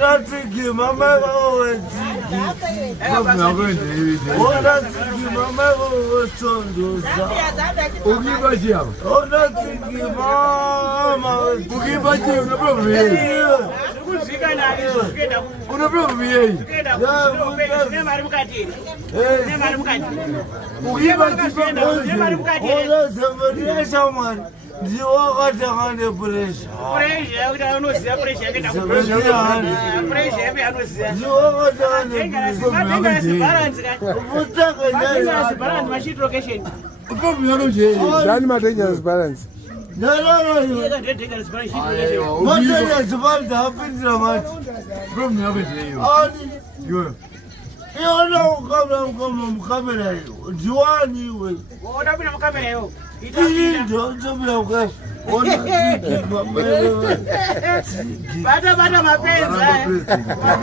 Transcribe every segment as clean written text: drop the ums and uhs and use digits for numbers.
Ratiki mama wetiki. Ratiki mama wetsondoza. Ukiba chia. Ratiki mama ukiba chia una problem. Una problem. Ukiba chia. Ndiwakatangane pressure. Pressure kuti anoziya pressure yake pressure yapi anoziya. Ndiwakatangane balance kan. Balance machine location. Problem yako je. Dani ma dangerous balance. No. Yeka dangerous balance location. What dangerous balance happens dramatic. Problem yako je. Yo. Yona ukama mkamera hiyo. Jiwani wewe. Ona bila mkamera hiyo. Ndio bila ukash. Ona bada mapenzi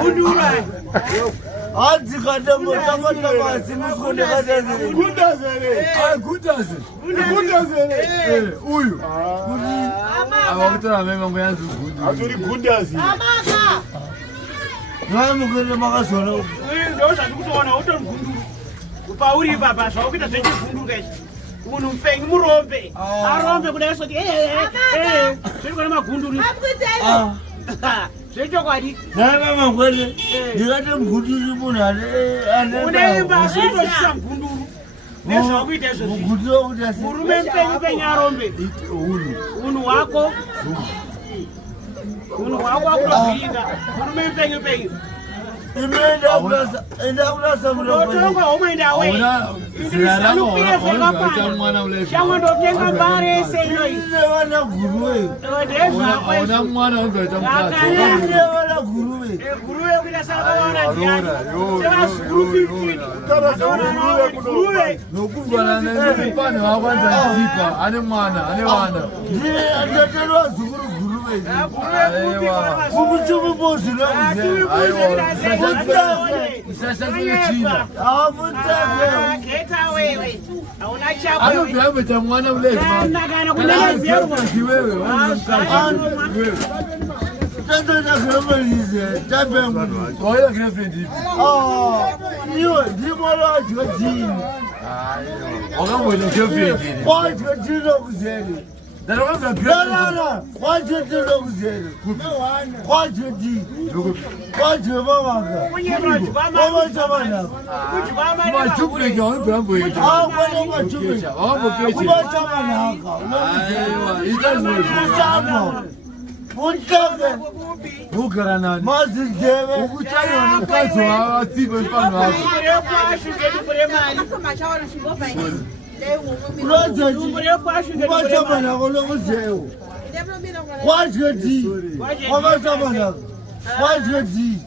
kundura Azi kadambo tamata basi muskonde kadazele. Gundazele. Uyu. Awakutara mema ngoyanzu gundu. Aturi gundazi. amaka. Nami kwenda makasona. Uyu ndio zvandikutoona utori gundu. Upauri baba zvaukuita zvechigundu kaizvi. Munhu mupenyu murombe. Arombe kudai soti zviri kune magunduri. Zvechokwadi. Nana Mangwende. Ndikati mugunduri munhu ane uneimba zvinochisa mugunduru. Nezvakuita izvo. Mugunduri kuti asi. Murume mupenyu arombe. Munhu wako. Munhu wako akutozviringa. Murume mupenyu. Enda kulasa Ndotonga homwe awe. Shamwa ndotenga Mbare senyoi. Ndevana guruwe. Ona mwana undoita mukadzi. Ndevana guruwe. Guruwe kuita sakaona ndiani. Teva skuru 15. Guruwe. Nokungwana nepano wakwanza nzipa ane mwana ane wana. Ndatelwa zukuru guruwe. Kubuchubu bozi nakuze. Sasa kuchina. Keta wewe. Hauna chapa. Ano vyambe cha mwana ule. Kana kunelezea wewe. Tata nakamalize. Tabengu. Kwa hiyo girlfriend. Niwe ndimola jini. Wakamwona girlfriend. Kwa jini okuzeli. Ndalokanga Nalala, kwaje tino kuzeli. Kwaje di. Kwaje babanga. Baba chamana. Machuple kwa mtambo yetu. Kwa machuple. Hapo keche. Kwa chamana haka. Aiwa, itazo. Sama. Untage. Bukara nani? Mazijebe. Ukuchani wanakazi wa asibe mfano hapo. Kwachamana kolokuzeo. Kwaje di. Kwa chamana. Kwaje di.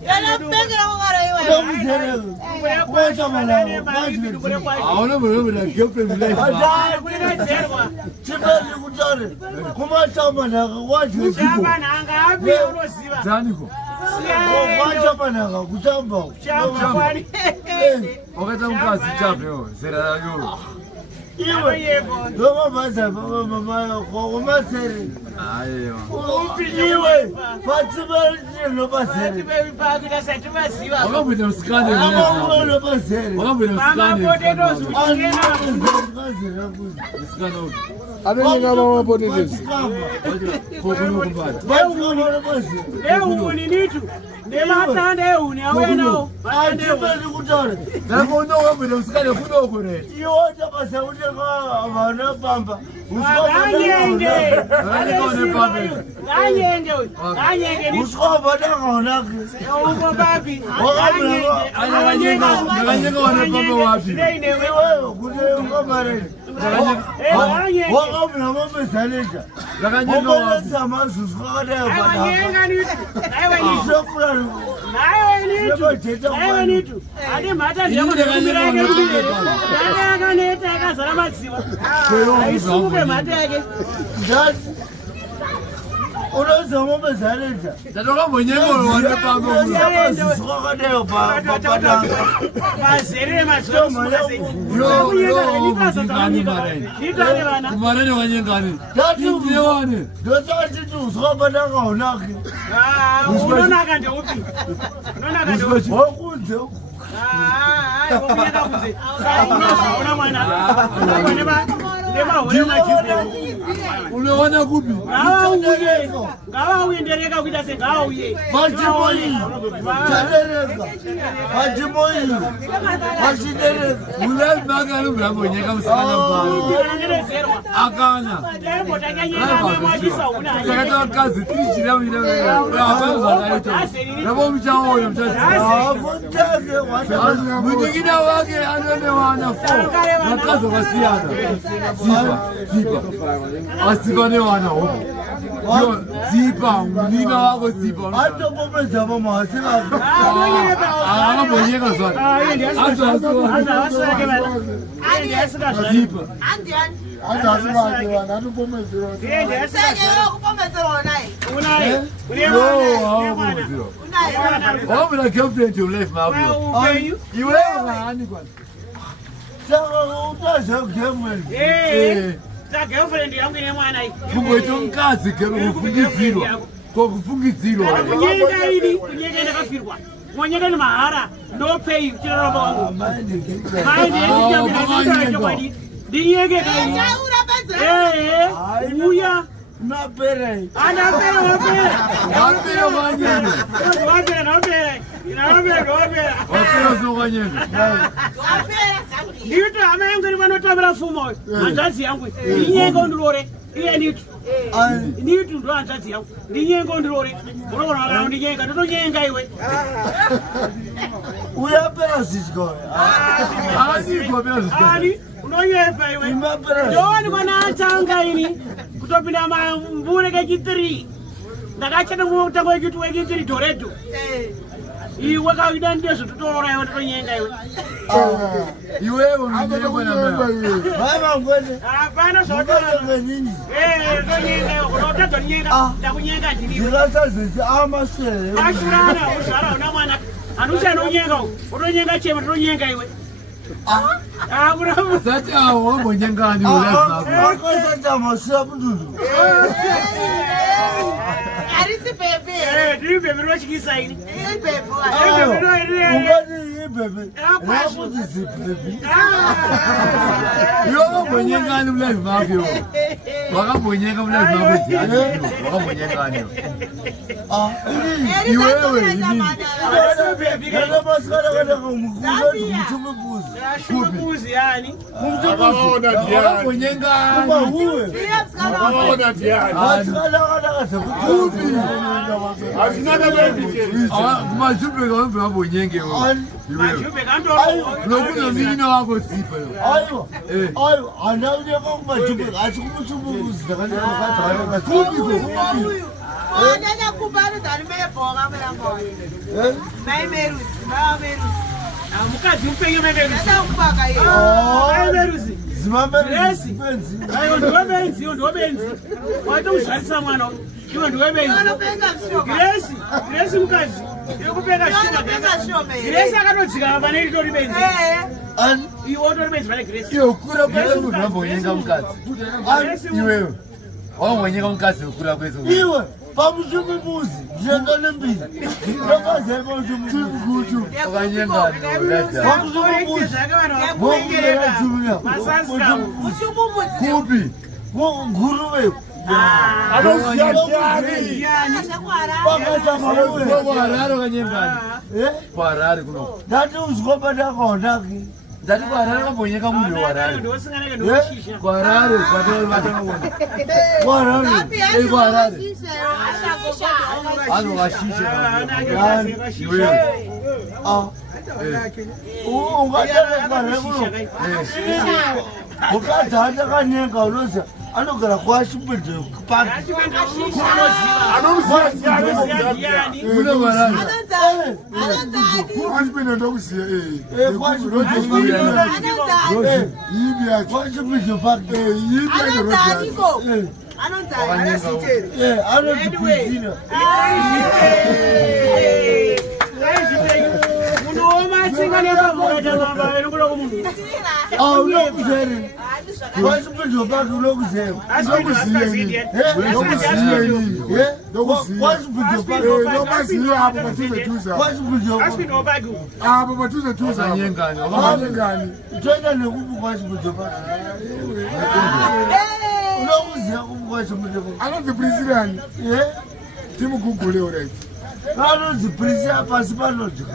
Aona mwewe na girlfriend mle. Chibeli kutare. Kumachamana kwaje di. Chamananga api unoziva. Zaniko. Kwachamananga kuchamba. Chamananga. Wakati mkazi chape yo, zera yo. Iwe. Noma baza mama yako umasere. Aiwa. Iwe. Fatima no basere. Wakamwita msikane mle. Wakamwita msikane. Msikane huko. Anonyinga mama potatoes. Kokuno kumbali. Leo ni Nito. Nematande euni awena. Chibeli kutare. Ndako ndo wakamwita msikane kuno kure. Chihota basauti kwa vana pamba. Ganyenge. Usko bada kaonake. Uko babi. Ganyenge wana pamba wapi? Wewe kule uko Mbare. Wakamna mambe salesha. Ganyenge wapi? Sama susko kada ya bada. Ganyenge ni. Nawe Nito. Ade mata ndio kumira yake mbele. Dada akaneta akazara matsiwa. Aisuke mata yake. unozama bezalenda tatoka mwenyeko wana pango zikokadeo papatanga mazere mazomo kumarene wanyengani wane ndosakatiti uzikopatanga unaki unonaka ndeupi wakunze ulewana kupi ngawauyendereka kuita sengawauye vachimoyi chadereka vachimoyi vachidereka ulazimaka lubulambonyeka musikana mbalo akana sakata kazi tirichiraviraavazaito ravo muchaoyo avutake munyikina wake anonewana 4 vakazi vakasiyana zipa asipa newana hopo yo zipa munina wako zipa atopomezava maasika akambonyeka zvana zipa wamuna girlfriend to life mako iwewe ngani kwani saka utazagirlfriend girlfriend yangu ine mwana iyi kungoita mukadzi kufungidziro kokufungidziro kunyeka ini kunyeka ndakafirwa mwanyeka ni mahara no pay chiraramba wangu ndinyeke kaini uya napere Nito amaengeri vanotambira fumo hanzvadzi yangu ndinyenga ndirore iye Nito ndo hanzvadzi yangu ndinyenga ndirore unogona kana ndinyenga ndotonyenga iwe uyapera zityo ani unoyepa iwe ndoni mwana atanga ini kutopinda mambure kechi3 ndakachata mutango wechitu wechi3 toreto iwe kauida ndezvo totoora iwe totonyenga iwe iwewe Mangwende hapana zvotoenini tonyenga iwe kunotadzonyenga ndakunyenga ndiriwe zvikasaziti amaswere ashurana uzvara una mwana anuchanonyenga utonyenga chema totonyenga iwe sati awo wambonyengani akasata maswera mududu Arisi bebe. Ndiri bebe rochikisa ini. Bebe. ungati ibebe rakuti zibebe iwe wambonyengani mulife mako wakambonyeka mulife mako wakambonyengani iwewe imini kana masikana kana kamukuati muchumubuzi Shumubuzi yani. wakambonyengani uwe Wakaona tayari. masikana kana kazakuti kumazhupe kaumbe wambonyenge iwewe Majube kandoro. nokuno mino wako zipa aiwa aiwa anauneka kumajupe asi kumuchumubuzi Wananya kubana dari meboka mera ngoyi. Mai merusi, mai merusi. Mukadzi upenye memeruzi. Nda kubaka iyo. Memeruzi. zimameresi Ayo ndobenzi, ndobenzi. Watozvarisa mwana. Iwe ndobenzi. Grace mukadzi. Yekupeka shoma. Grace akatodzika pane ritori benzi. Iwe utori benzi pane Grace. iwe kura kwese munhu wambonyenga mukadzi iwewe wambonyeka mukadzi wekura kwese iwe pamuchumubuzi njenga nembiri ndokazeka muchumubuzi wakanyengana pamuchumubuzi vokuera jumia kupi nguruve Anoziya tayari. kuharare wakanyengana kuharare kuno ndati uzikopa ndakaonaki ndati kuharare wambonyeka munhu weharare Ndosinganeke ndoshisha. kuharare kwatavatangaona warari kuharare anokashisha ungaterekarekuno ukadzata kanyenga unoziva anogara kwashipedze paki Anoziya tayari. kune kuharare Kuchipinda ndokuziya kwashipedze paki anodziprisina unomatsinga nekamukatangamba inokuda kumunhu unokuzere wasipidzo pake unokuzere wasipidzo pake apo patuzatuzanyengani toita nekupi kwasipidzo pake unokuziva kupi kwasipidzo pake anodziprisilani timugugule oreti anodziprisa pasi panodya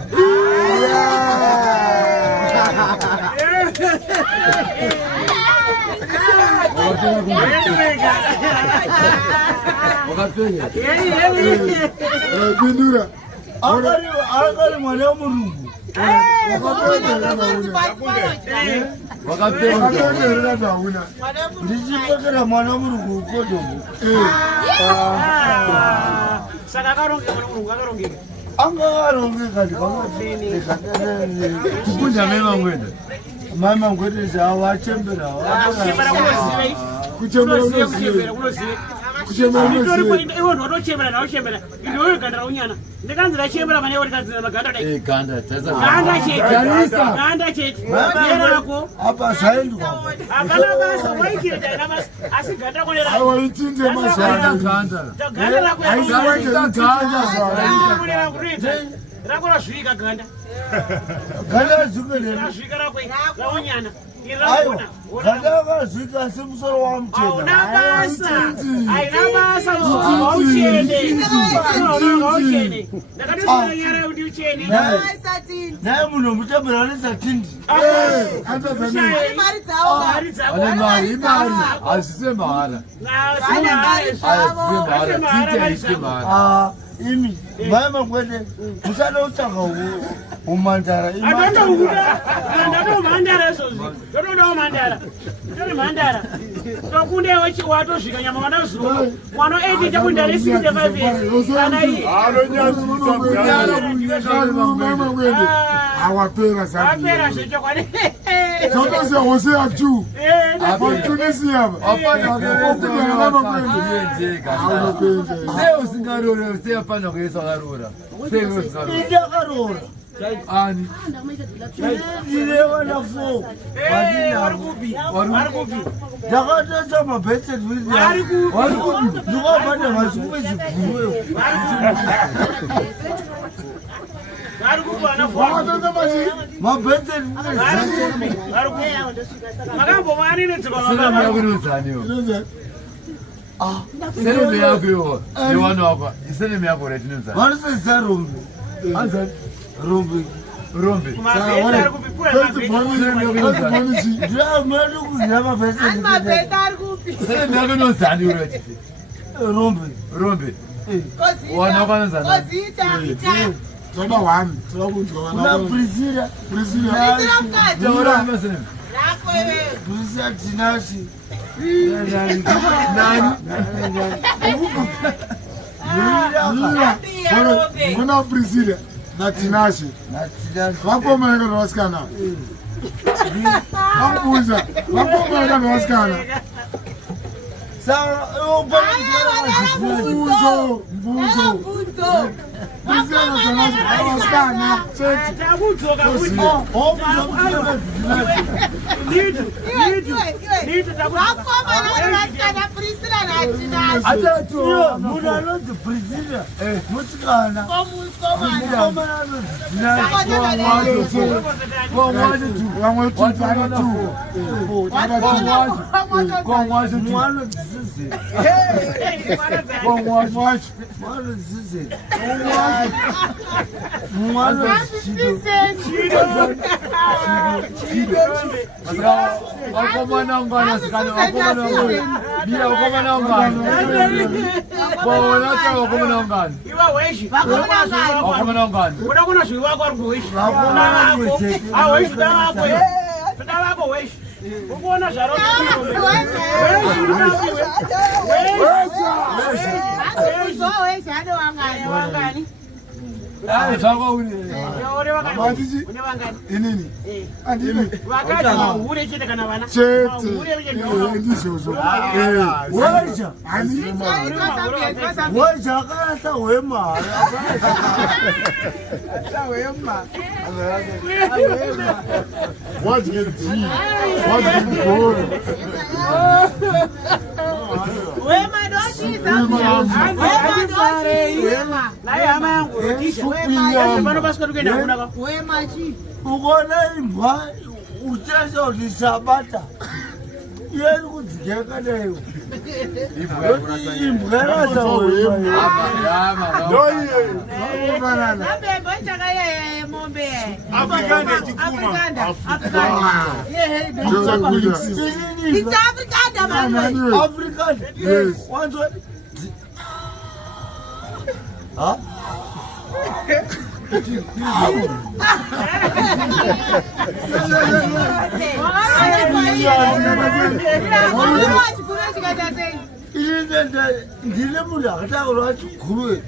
pindura akari mwana wemurungu wakapenderera tauna ndichipekera mwana wemurungu ukodomo saka akarongeka murungu akarongeka angaarongeka kukunda mai Mangwende mai Mangwende zvawo achemberawo kuchembera iwo watochembera naochembera iwewe ganda raunyana ndikanzi rachembera pane urikadzina maganda dai ganda chete yerako apa zvaendwa hapana basa waikireta ina basa asi ganda konera awaitinde mazana ganda ganda rako ganda kuita rako razvika ganda zvikelera razvika rako raunyana aiwa ganda akazvika semusoro wamuchena hauna basa haina basa auchene ndakatoona nyara yekuti uchene naye munhu mutembera nesatindi mari dzavo imari hazvise mahara imi mai Mangwende musada kutsvaka umhandara ndandomhandara izvozvi ndotodawo mhandara tori mhandara tokunde watosvika nyama mwana zuva mwana 8 chakundare 65 years kana iye awapera apera zvechokwadi zvotoziva hose yatu tunisia sei usingarori sei afana kuisa wakarora sei indakarora ani ndinevana 4 ndakatoita mabheset ndikabata masiku eziguruwe mabheset makambomani sereme yako inozaniwo sereme yako iwo newano wako sereme yako retinozani vanosezisa rombe ndiamadi kuzira mabheset sereme yako inozani ureti rombe wana wako anozani toda one kuna prisira Tinashe kuna prisila na Tinashe vakomeka navasikana vakubuza vakomeka navasikana mvunzo munhu anonzi prisila musikana vamwe ukuona zvaro zvako uri Ore wakati. Une wangani? Inini? Andini. Wakati hure chete kana vana. Chete. Hure chete. Ndizvozvo. Hwezha. Ani. Hwezha akasa hwema. What did he? What did he go? Wema doshi Zambia. Wema doshi. Wema. Lai hama yangu. Wema chi. Ukona imbwa uchasha kuti sabata. Yeri kudzigeka nayo. Imbwa rasa hwema. Ndoiye. Zambia mbocha kaya mombe. Afrikanda chikuma. It's Afrikanda man. Afrikanda. Yes. Wanzwa. Huh? Ndile munhu akataura ati guru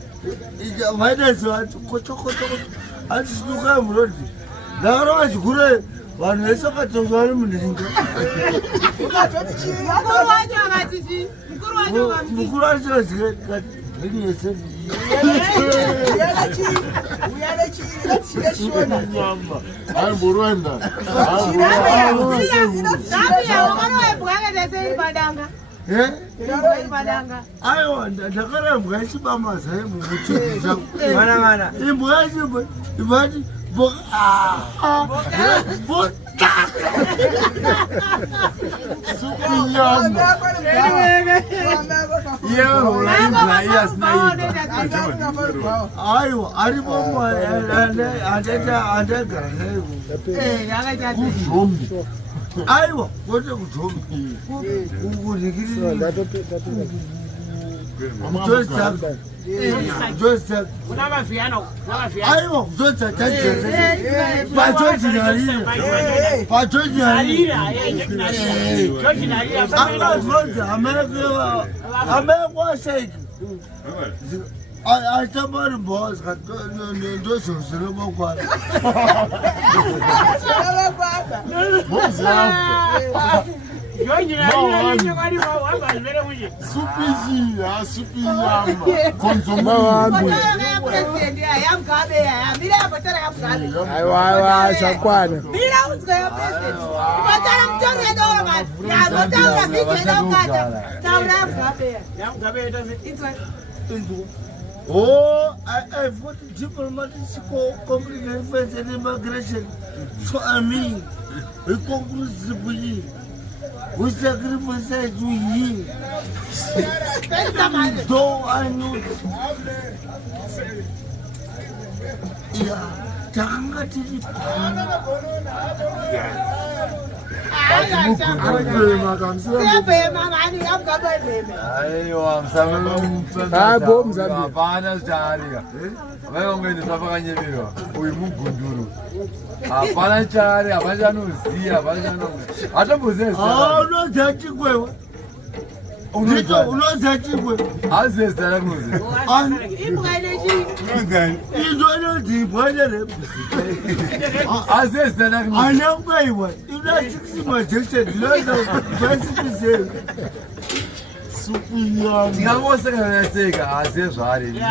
vaidaizi vati kochokocho ati sidukai murodhi ndakarova chiguru vanhu vese vakatozva vari munhinga mukuru wacho azikati aiwa ndakarambwa ichibamazai mumuchii changu imbwa yacho ivati aiwa aripo andagara naye kuzvombi aiwa kwete kuzvombi ukudhikiri aiwa kuzodza pachojiharirapachojihariraangaodza amayakwashaiki achamari mbawazika ndozvozvino makwana aiwa zvakwana Oh, I've got diplomatic complications and immigration. So I mean, we conclude the we sacrifice to you. Though I know. Yeah, Tanga Tili. aiwa hapana chaarika vaivangende zvapakanyepera uyu mugunduru hapana chaari hapana chanoziya hapana chano hatomboziva unoziva chikwewa unoziva chikwewa hazive zita rakunozi into inonzi imbwa nerebhusi hazive zita rakunozi anyangwaiwa ina 6 majection inoza vaisipisei ndingangosekananeseka hazive zvaari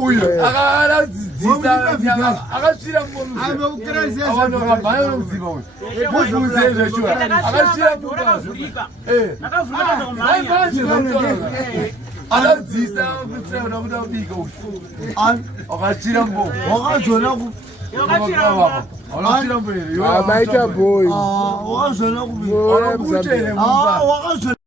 uyu akaradzidzisa akasvira muavanokabhanonomuziva uyu mubvunze zveshua akasvira akadzidzisa kutsvaona kuda kubika uyu akasvira mbo wakazona wakasvira mbo maita boy wakazona kubika wakazona